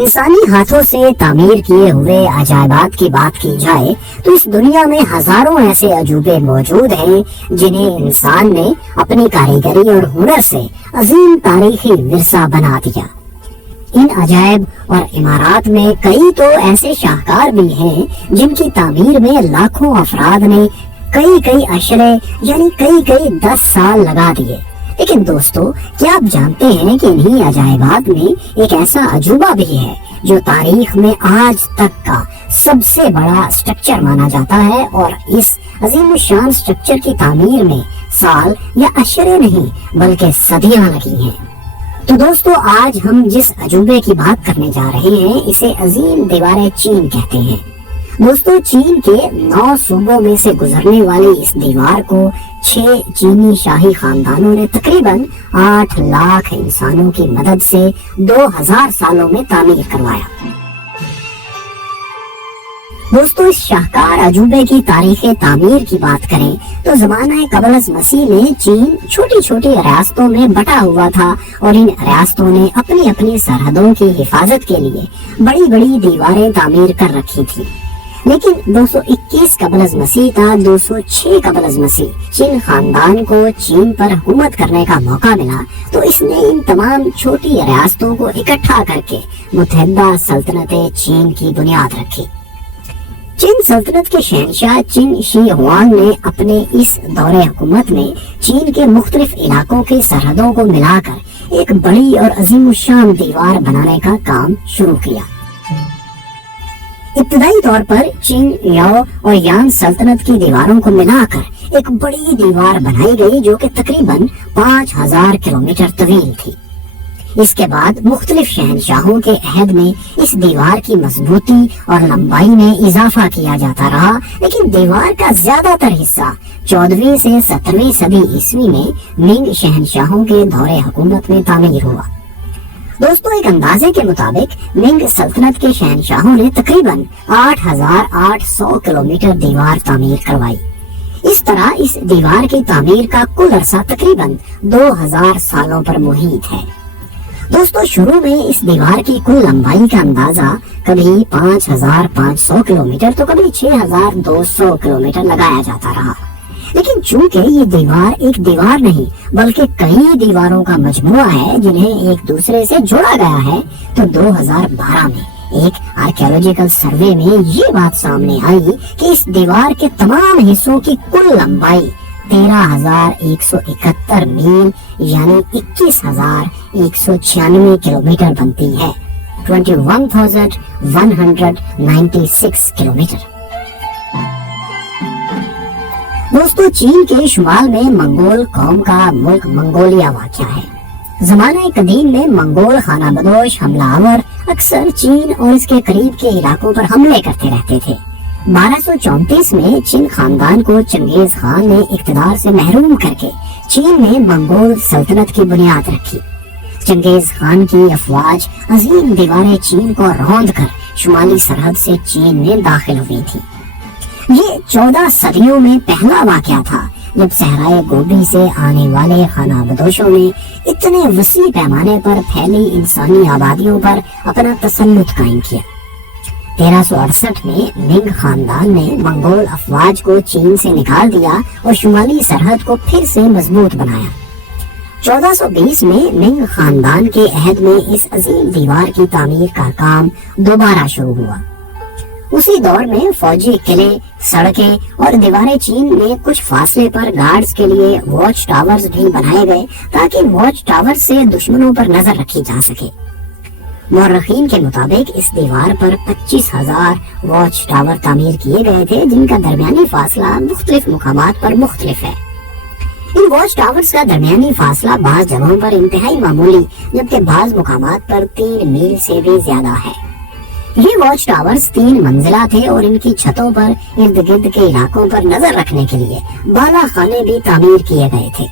انسانی ہاتھوں سے تعمیر کیے ہوئے عجائبات کی بات کی جائے تو اس دنیا میں ہزاروں ایسے عجوبے موجود ہیں جنہیں انسان نے اپنی کاریگری اور ہنر سے عظیم تاریخی ورثہ بنا دیا۔ ان عجائب اور عمارات میں کئی تو ایسے شاہکار بھی ہیں جن کی تعمیر میں لاکھوں افراد نے کئی عشرے یعنی کئی 10 سال لگا دیے۔ لیکن دوستو، کیا آپ جانتے ہیں کہ انہی عجائبات میں ایک ایسا عجوبہ بھی ہے جو تاریخ میں آج تک کا سب سے بڑا سٹرکچر مانا جاتا ہے، اور اس عظیم الشان سٹرکچر کی تعمیر میں سال یا عشرے نہیں بلکہ صدیاں لگی ہیں۔ تو دوستو، آج ہم جس عجوبے کی بات کرنے جا رہے ہیں اسے عظیم دیوار چین کہتے ہیں۔ دوستو، چین کے 9 صوبوں میں سے گزرنے والی اس دیوار کو 6 چینی شاہی خاندانوں نے تقریباً 8 لاکھ انسانوں کی مدد سے 2000 سالوں میں تعمیر کروایا۔ دوستو، اس شاہکار عجوبے کی تاریخ تعمیر کی بات کریں تو زمانہ قبل از مسیح میں چین چھوٹی چھوٹی ریاستوں میں بٹا ہوا تھا، اور ان ریاستوں نے اپنی سرحدوں کی حفاظت کے لیے بڑی دیواریں تعمیر کر رکھی تھی۔ لیکن 221 قبل از مسیح تا 206 قبل از مسیح چین خاندان کو چین پر حکومت کرنے کا موقع ملا تو اس نے ان تمام چھوٹی ریاستوں کو اکٹھا کر کے متحدہ سلطنت چین کی بنیاد رکھی۔ چین سلطنت کے شہنشاہ چن شی ہوانگ نے اپنے اس دور حکومت میں چین کے مختلف علاقوں کی سرحدوں کو ملا کر ایک بڑی اور عظیم الشان دیوار بنانے کا کام شروع کیا۔ ابتدائی طور پر چین یاؤ اور یان سلطنت کی دیواروں کو ملا کر ایک بڑی دیوار بنائی گئی جو کہ تقریباً 5000 کلومیٹر طویل تھی۔ اس کے بعد مختلف شہنشاہوں کے عہد میں اس دیوار کی مضبوطی اور لمبائی میں اضافہ کیا جاتا رہا، لیکن دیوار کا زیادہ تر حصہ 14ویں سے 17ویں صدی عیسوی میں منگ شہنشاہوں کے دور حکومت میں تعمیر ہوا۔ دوستو، ایک اندازے کے مطابق منگ سلطنت کے شہنشاہوں نے تقریباً 8800 کلومیٹر دیوار تعمیر کروائی۔ اس طرح اس دیوار کی تعمیر کا کل عرصہ تقریباً 2000 سالوں پر محیط ہے۔ دوستو، شروع میں اس دیوار کی کل لمبائی کا اندازہ کبھی 5500 کلومیٹر تو کبھی 6200 کلومیٹر لگایا جاتا رہا، لیکن چونکہ یہ دیوار ایک دیوار نہیں بلکہ کئی دیواروں کا مجموعہ ہے جنہیں ایک دوسرے سے جوڑا گیا ہے، تو 2012 میں ایک آرکیولوجیکل سروے میں یہ بات سامنے آئی کہ اس دیوار کے تمام حصوں کی کل لمبائی 13171 میل یعنی 21196 کلومیٹر بنتی ہے، 21196 کلومیٹر۔ دوستو، چین کے شمال میں منگول قوم کا ملک منگولیا واقع ہے۔ زمانہ قدیم میں منگول خانہ بدوش حملہ آور اکثر چین اور اس کے قریب کے علاقوں پر حملے کرتے رہتے تھے۔ 1234 میں چین خاندان کو چنگیز خان نے اقتدار سے محروم کر کے چین میں منگول سلطنت کی بنیاد رکھی۔ چنگیز خان کی افواج عظیم دیوار چین کو روند کر شمالی سرحد سے چین میں داخل ہوئی تھی۔ یہ 14 صدیوں میں پہلا واقعہ تھا جب صحرائے گوبی سے آنے والے خانہ بدوشوں نے اتنے وسیع پیمانے پر پھیلی انسانی آبادیوں پر اپنا تسلط قائم کیا۔ 1368 میں منگ خاندان نے منگول افواج کو چین سے نکال دیا اور شمالی سرحد کو پھر سے مضبوط بنایا۔ 1420 میں منگ خاندان کے عہد میں اس عظیم دیوار کی تعمیر کا کام دوبارہ شروع ہوا۔ اسی دور میں فوجی قلعے، سڑکیں اور دیواریں چین میں کچھ فاصلے پر گارڈز کے لیے واچ ٹاورز بھی بنائے گئے تاکہ واچ ٹاور سے دشمنوں پر نظر رکھی جا سکے۔ مورخین کے مطابق اس دیوار پر 25,000 واچ ٹاور تعمیر کیے گئے تھے جن کا درمیانی فاصلہ مختلف مقامات پر مختلف ہے۔ ان واچ ٹاورز کا درمیانی فاصلہ بعض جگہوں پر انتہائی معمولی جبکہ بعض مقامات پر 3 میل سے بھی زیادہ ہے۔ یہ واچ ٹاورز 3 منزلہ تھے اور ان کی چھتوں پر ارد گرد کے علاقوں پر نظر رکھنے کے لیے بالا خانے بھی تعمیر کیے گئے تھے۔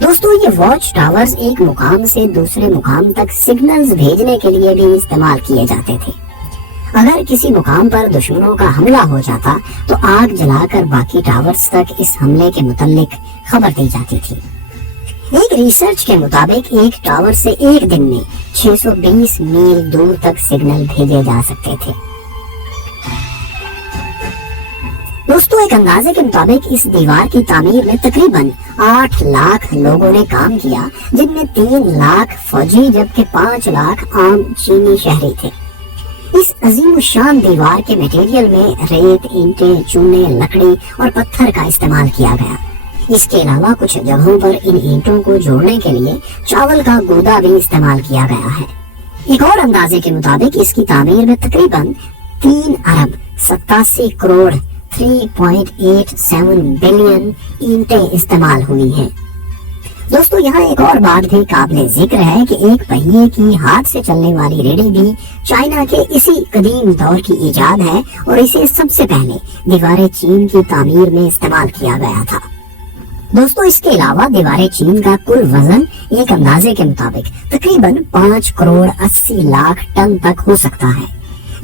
دوستو، یہ واچ ٹاورز ایک مقام سے دوسرے مقام تک سگنلز بھیجنے کے لیے بھی استعمال کیے جاتے تھے۔ اگر کسی مقام پر دشمنوں کا حملہ ہو جاتا تو آگ جلا کر باقی ٹاورز تک اس حملے کے متعلق خبر دی جاتی تھی۔ ایک ریسرچ کے مطابق ایک ٹاور سے ایک دن میں 620 میل دور تک سگنل بھیجے جا سکتے تھے۔ دوستو ایک اندازے کے مطابق اس دیوار کی تعمیر میں تقریباً 8 لاکھ لوگوں نے کام کیا، جن میں 3 لاکھ فوجی جبکہ 5 لاکھ عام چینی شہری تھے۔ اس عظیم الشان دیوار کے میٹیریل میں ریت، اینٹیں، چونے، لکڑی اور پتھر کا استعمال کیا گیا۔ اس کے علاوہ کچھ جگہوں پر ان اینٹوں کو جوڑنے کے لیے چاول کا گودا بھی استعمال کیا گیا ہے۔ ایک اور اندازے کے مطابق اس کی تعمیر میں تقریباً 3 ارب 87 کروڑ 3.87 بلین اینٹیں استعمال ہوئی ہیں۔ دوستو یہاں ایک اور بات بھی قابل ذکر ہے کہ ایک پہیے کی ہاتھ سے چلنے والی ریڑھی بھی چائنا کے اسی قدیم دور کی ایجاد ہے اور اسے سب سے پہلے دیوار چین کی تعمیر میں استعمال کیا گیا تھا۔ دوستو اس کے علاوہ دیوار چین کا کل وزن ایک اندازے کے مطابق تقریباً 5 کروڑ 80 لاکھ ٹن تک ہو سکتا ہے۔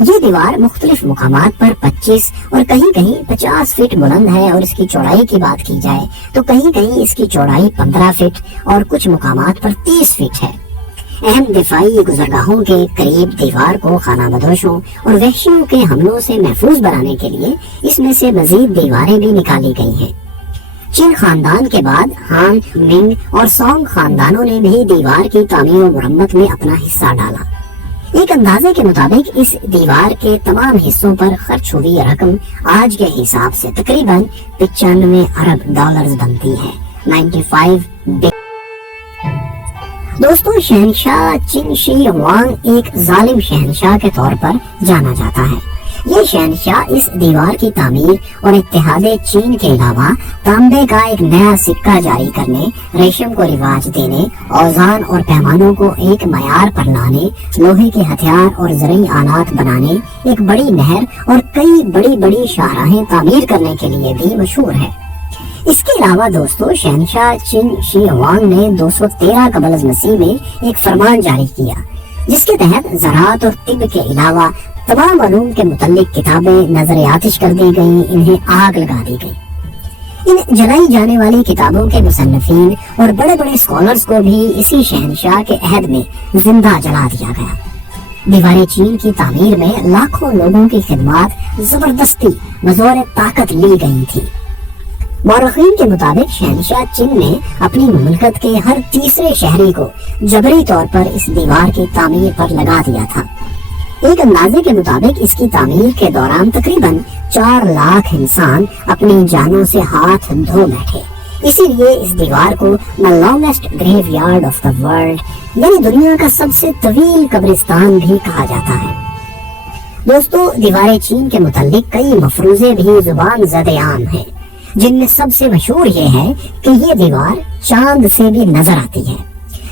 یہ دیوار مختلف مقامات پر 25 اور کہیں کہیں 50 فٹ بلند ہے، اور اس کی چوڑائی کی بات کی جائے تو کہیں کہیں اس کی چوڑائی 15 فٹ اور کچھ مقامات پر 30 فٹ ہے۔ اہم دفاعی گزرگاہوں کے قریب دیوار کو خانہ بدوشوں اور وحشیوں کے حملوں سے محفوظ بنانے کے لیے اس میں سے مزید دیواریں بھی نکالی گئی ہیں۔ چین خاندان کے بعد ہان، منگ اور سونگ خاندانوں نے بھی دیوار کی تعمیر و مرمت میں اپنا حصہ ڈالا۔ ایک اندازے کے مطابق اس دیوار کے تمام حصوں پر خرچ ہوئی رقم آج کے حساب سے تقریباً 95 ارب ڈالرز بنتی ہے، 95 بلین۔ دوستو شہنشاہ چن شی ہوانگ ایک ظالم شہنشاہ کے طور پر جانا جاتا ہے۔ یہ شہنشاہ اس دیوار کی تعمیر اور اتحاد چین کے علاوہ تانبے کا ایک نیا سکہ جاری کرنے، ریشم کو رواج دینے، اوزان اور پیمانوں کو ایک معیار پر لانے، لوہے کے ہتھیار اور زرعی آلات بنانے، ایک بڑی نہر اور کئی بڑی بڑی شاہراہیں تعمیر کرنے کے لیے بھی مشہور ہے۔ اس کے علاوہ دوستو شہنشاہ چن شی ہوانگ نے 213 قبل از مسیح میں ایک فرمان جاری کیا، جس کے تحت زراعت اور طب کے علاوہ تمام علوم کے متعلق کتابیں نظر آتش کر دی گئیں، انہیں آگ لگا دی گئی۔ ان جلائی جانے والی کتابوں کے مصنفین اور بڑے بڑے اسکالرز کو بھی اسی شہنشاہ کے عہد میں زندہ جلا دیا گیا۔ دیوار چین کی تعمیر میں لاکھوں لوگوں کی خدمات زبردستی بزور طاقت لی گئی تھی۔ مورخین کے مطابق شہنشاہ چین نے اپنی مملکت کے ہر تیسرے شہری کو جبری طور پر اس دیوار کی تعمیر پر لگا دیا تھا۔ ایک اندازے کے مطابق اس کی تعمیر کے دوران تقریباً 4 لاکھ انسان اپنی جانوں سے ہاتھ دھو بیٹھے۔ اسی لیے اس دیوار کو the longest graveyard of the world یعنی دنیا کا سب سے طویل قبرستان بھی کہا جاتا ہے۔ دوستو دیوار چین کے متعلق کئی مفروضے بھی زبان زد عام ہیں، جن میں سب سے مشہور یہ ہے کہ یہ دیوار چاند سے بھی نظر آتی ہے۔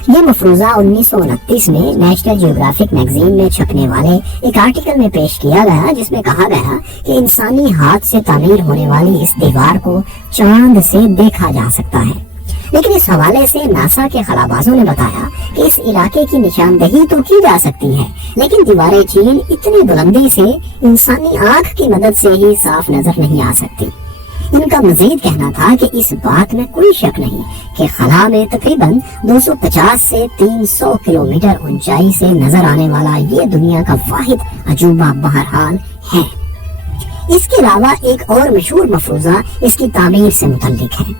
یہ مفروضہ 1929 میں نیشنل جیوگرافک میگزین میں چھپنے والے ایک آرٹیکل میں پیش کیا گیا، جس میں کہا گیا کہ انسانی ہاتھ سے تعمیر ہونے والی اس دیوار کو چاند سے دیکھا جا سکتا ہے۔ لیکن اس حوالے سے ناسا کے خلابازوں نے بتایا کہ اس علاقے کی نشاندہی تو کی جا سکتی ہے، لیکن دیوار چین اتنی بلندی سے انسانی آنکھ کی مدد سے ہی صاف نظر نہیں آ سکتی۔ ان کا مزید کہنا تھا کہ اس بات میں کوئی شک نہیں کہ خلا میں تقریباً 250 سے 300 کلومیٹر اونچائی سے نظر آنے والا یہ دنیا کا واحد عجوبہ بہرحال ہے۔ اس کے علاوہ ایک اور مشہور مفروضہ اس کی تعمیر سے متعلق ہے۔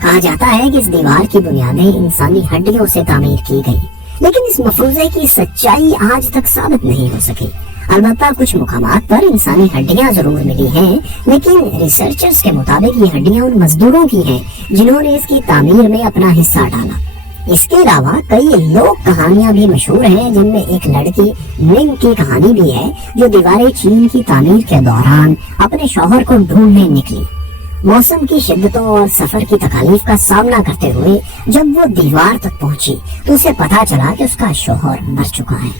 کہا جاتا ہے کہ اس دیوار کی بنیادیں انسانی ہڈیوں سے تعمیر کی گئی، لیکن اس مفروضے کی سچائی آج تک ثابت نہیں ہو سکی۔ البتہ کچھ مقامات پر انسانی ہڈیاں ضرور ملی ہیں، لیکن ریسرچرز کے مطابق یہ ہڈیاں ان مزدوروں کی ہیں جنہوں نے اس کی تعمیر میں اپنا حصہ ڈالا۔ اس کے علاوہ کئی لوک کہانیاں بھی مشہور ہیں، جن میں ایک لڑکی منگ کی کہانی بھی ہے جو دیوار چین کی تعمیر کے دوران اپنے شوہر کو ڈھونڈنے نکلی۔ موسم کی شدتوں اور سفر کی تکالیف کا سامنا کرتے ہوئے جب وہ دیوار تک پہنچی تو اسے پتا چلا کہ اس کا شوہر مر چکا ہے۔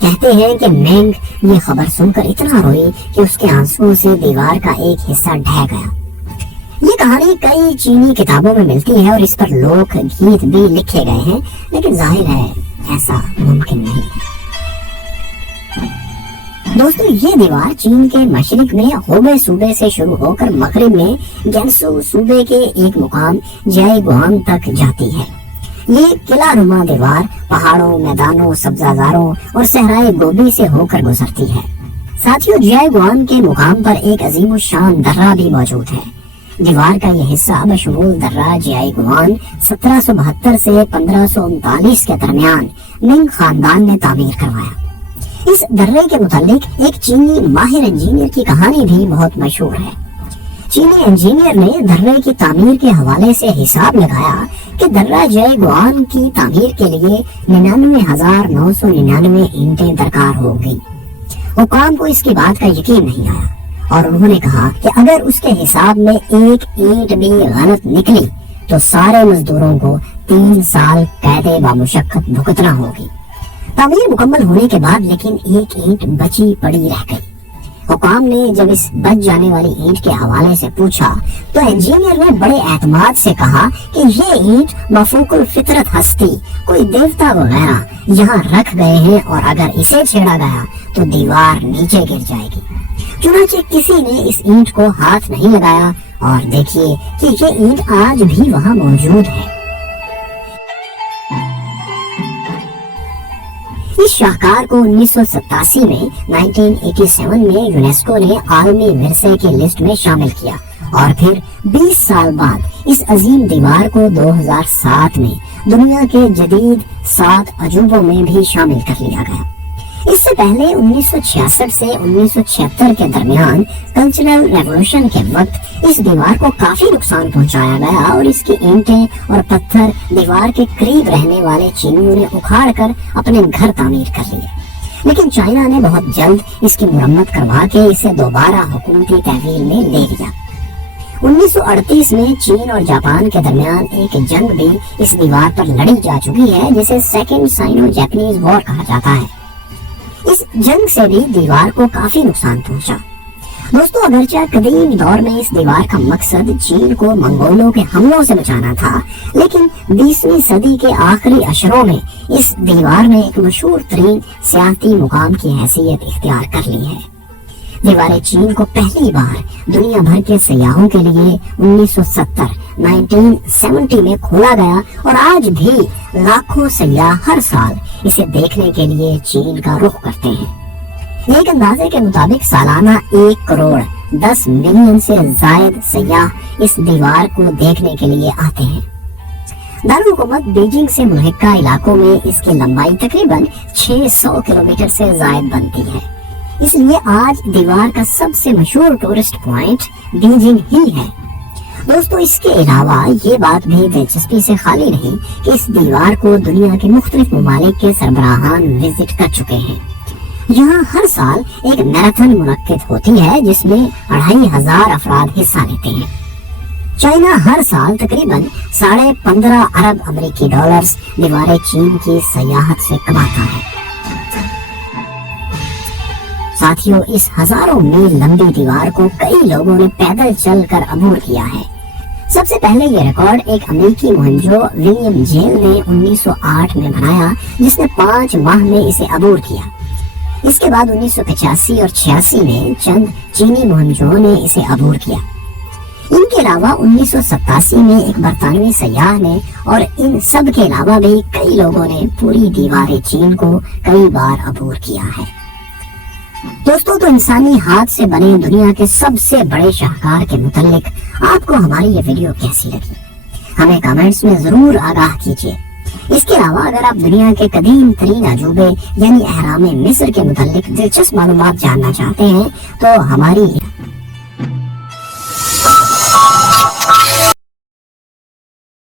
کہتے ہیں کہ مینگ یہ خبر سن کر اتنا روئی کہ اس کے آنسوؤں سے دیوار کا ایک حصہ ڈھہ گیا۔ یہ کہانی کئی چینی کتابوں میں ملتی ہے اور اس پر لوک گیت بھی لکھے گئے ہیں، لیکن ظاہر ہے ایسا ممکن نہیں ہے۔ دوستو یہ دیوار چین کے مشرق میں ہوبے صوبے سے شروع ہو کر مغرب میں گینسو صوبے کے ایک مقام جائے گوانگ تک جاتی ہے۔ یہ قلعہ نما دیوار پہاڑوں، میدانوں، سبزہ اور صحرائے گوبی سے ہو کر گزرتی ہے۔ ساتھیوں، جیائے گوان کے مقام پر ایک عظیم الشان درہ بھی موجود ہے۔ دیوار کا یہ حصہ بشمول درہ جیائے گوان 1772 سے 1539 کے درمیان منگ خاندان نے تعمیر کروایا۔ اس درے کے متعلق ایک چینی ماہر انجینئر کی کہانی بھی بہت مشہور ہے۔ چینی انجینئر نے درے کی تعمیر کے حوالے سے حساب لگایا کہ درہ جیائے گوان کی تعمیر کے لیے 99,999 اینٹیں درکار ہو گئی۔ حکام کو اس کی بات کا یقین نہیں آیا اور انہوں نے کہا کہ اگر اس کے حساب میں ایک اینٹ بھی غلط نکلی تو سارے مزدوروں کو 3 سال قید بامشقت بھگتنا ہوگی۔ تعمیر مکمل ہونے کے بعد لیکن ایک اینٹ بچی پڑی رہ گئی۔ حکام نے جب اس بچ جانے والی اینٹ کے حوالے سے پوچھا تو انجینئر نے بڑے اعتماد سے کہا کہ یہ اینٹ مفوق الفطرت ہستی، کوئی دیوتا وغیرہ یہاں رکھ گئے ہیں اور اگر اسے چھیڑا گیا تو دیوار نیچے گر جائے گی۔ چنانچہ کسی نے اس اینٹ کو ہاتھ نہیں لگایا اور دیکھیے کہ یہ اینٹ آج بھی وہاں موجود ہے۔ اس شاہکار کو 1987 میں 1987 میں یونیسکو نے عالمی ورثے کی لسٹ میں شامل کیا اور پھر 20 سال بعد اس عظیم دیوار کو 2007 میں دنیا کے جدید 7 عجوبوں میں بھی شامل کر لیا گیا۔ اس سے پہلے 1966 سے 1976 کے درمیان کلچرل ریولوشن کے وقت اس دیوار کو کافی نقصان پہنچایا گیا اور اس کی اینٹیں اور پتھر دیوار کے قریب رہنے والے چینیوں نے اکھاڑ کر اپنے گھر تعمیر کر لیے، لیکن چائنا نے بہت جلد اس کی مرمت کروا کے اسے دوبارہ حکومتی تحویل میں لے لیا۔ 1938 میں چین اور جاپان کے درمیان ایک جنگ بھی اس دیوار پر لڑی جا چکی ہے جسے سیکنڈ سائنو جاپانیز وار کہا جاتا ہے۔ اس جنگ سے بھی دیوار کو کافی نقصان پہنچا۔ دوستو، اگرچہ قدیم دور میں اس دیوار کا مقصد چین کو منگولوں کے حملوں سے بچانا تھا، لیکن 20ویں صدی کے آخری اشروں میں اس دیوار نے ایک مشہور ترین سیاحتی مقام کی حیثیت اختیار کر لی ہے۔ دیوار چین کو پہلی بار دنیا بھر کے سیاحوں کے لیے 1970 میں کھولا گیا اور آج بھی لاکھوں سیاح ہر سال اسے دیکھنے کے لیے چین کا رخ کرتے ہیں۔ ایک اندازے کے مطابق سالانہ 1 کروڑ 10 ملین سے زائد سیاح اس دیوار کو دیکھنے کے لیے آتے ہیں۔ دارالحکومت بیجنگ سے ملحقہ علاقوں میں اس کی لمبائی تقریباً 600 کلومیٹر سے زائد بنتی ہے، اس لیے آج دیوار کا سب سے مشہور ٹورسٹ پوائنٹ بیجنگ ہی ہے۔ دوستو، اس کے علاوہ یہ بات بھی دلچسپی سے خالی نہیں کہ اس دیوار کو دنیا کے مختلف ممالک کے سربراہان وزٹ کر چکے ہیں۔ یہاں ہر سال ایک میراتھن منعقد ہوتی ہے جس میں 2500 افراد حصہ لیتے ہیں۔ چائنا ہر سال تقریباً 15.5 ارب امریکی ڈالرز دیوار چین کی سیاحت سے کماتا ہے۔ ساتھیوں، اس ہزاروں میل لمبی دیوار کو کئی لوگوں نے پیدل چل کر عبور کیا ہے۔ سب سے پہلے یہ ریکارڈ ایک امریکی مہنجو ولیم جیل نے 1908 میں بنایا، جس نے 5 ماہ میں اسے عبور کیا۔ اس کے بعد 1985 اور 86 میں چند چینی مہنجوں نے اسے عبور کیا۔ ان کے علاوہ 1987 میں ایک برطانوی سیاح نے اور ان سب کے علاوہ بھی کئی لوگوں نے پوری دیوار چین کو کئی بار عبور کیا ہے۔ دوستو، تو انسانی ہاتھ سے بنے دنیا کے سب سے بڑے شاہکار کے متعلق آپ کو ہماری یہ ویڈیو کیسی لگی؟ ہمیں کمنٹس میں ضرور آگاہ کیجیے۔ اس کے علاوہ اگر آپ دنیا کے قدیم ترین عجوبے یعنی اہرام مصر کے متعلق دلچسپ معلومات جاننا چاہتے ہیں تو ہماری